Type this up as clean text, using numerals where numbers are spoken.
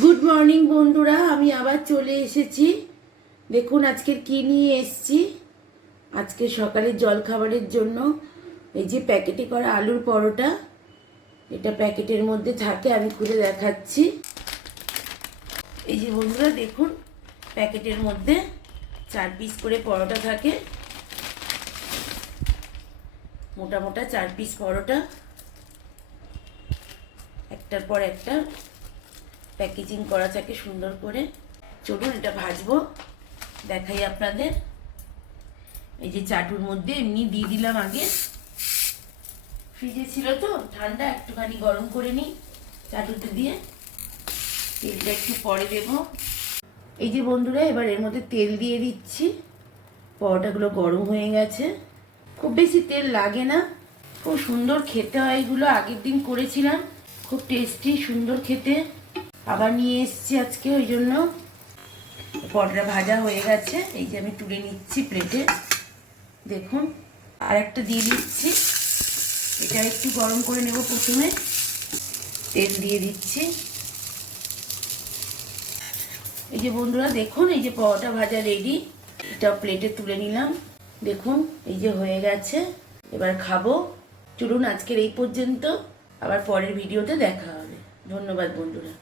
Good morning বন্ধুরা, আমি আবার চলে এসেছি। দেখুন আজকের কি নিয়ে এসেছি। আজকে সকালের জলখাবারের জন্য এই যে প্যাকেটে করা আলুর পরোটা, এটা প্যাকেটের মধ্যে থাকে, আমি খুলে দেখাচ্ছি। এই যে বন্ধুরা দেখুন, প্যাকেটের মধ্যে 4 পিস করে পরোটা থাকে, মোটা মোটা 4 পিস পরোটা, একটার পর একটা প্যাকেজিং করা থাকে সুন্দর করে। চলুন এটা ভাজবো, দেখাই আপনাদের। এই যে চাটুর মধ্যে এমনি দিয়ে দিলাম, আগে ফ্রিজে ছিল তো ঠান্ডা, একটুখানি গরম করে নিই চাটুতে দিয়ে। তেলটা একটু পরে দেব। এই যে বন্ধুরা, এবার এর মধ্যে তেল দিয়ে দিচ্ছি। পরোটাগুলো গরম হয়ে গেছে, খুব বেশি তেল লাগে না, খুব সুন্দর খেতে হয় এগুলো। আগের দিন করেছিলাম, খুব টেস্টি সুন্দর খেতে, আবার নিয়ে এসেছি আজকে, ওই জন্য। পরোটা ভাজা হয়ে গেছে, এই যে আমি তুলে নিচ্ছি প্লেটে। দেখুন আর একটা দিয়ে দিচ্ছি, এটা একটু গরম করে নেব। প্রথমে তেল দিয়ে দিচ্ছি। এই যে বন্ধুরা দেখুন, এই যে পরোটা ভাজা রেডি, এটা প্লেটে তুলে নিলাম। দেখুন এই যে হয়ে গেছে, এবার খাবো। চলুন আজকের এই পর্যন্ত, আবার পরের ভিডিওতে দেখা হবে। ধন্যবাদ বন্ধুরা।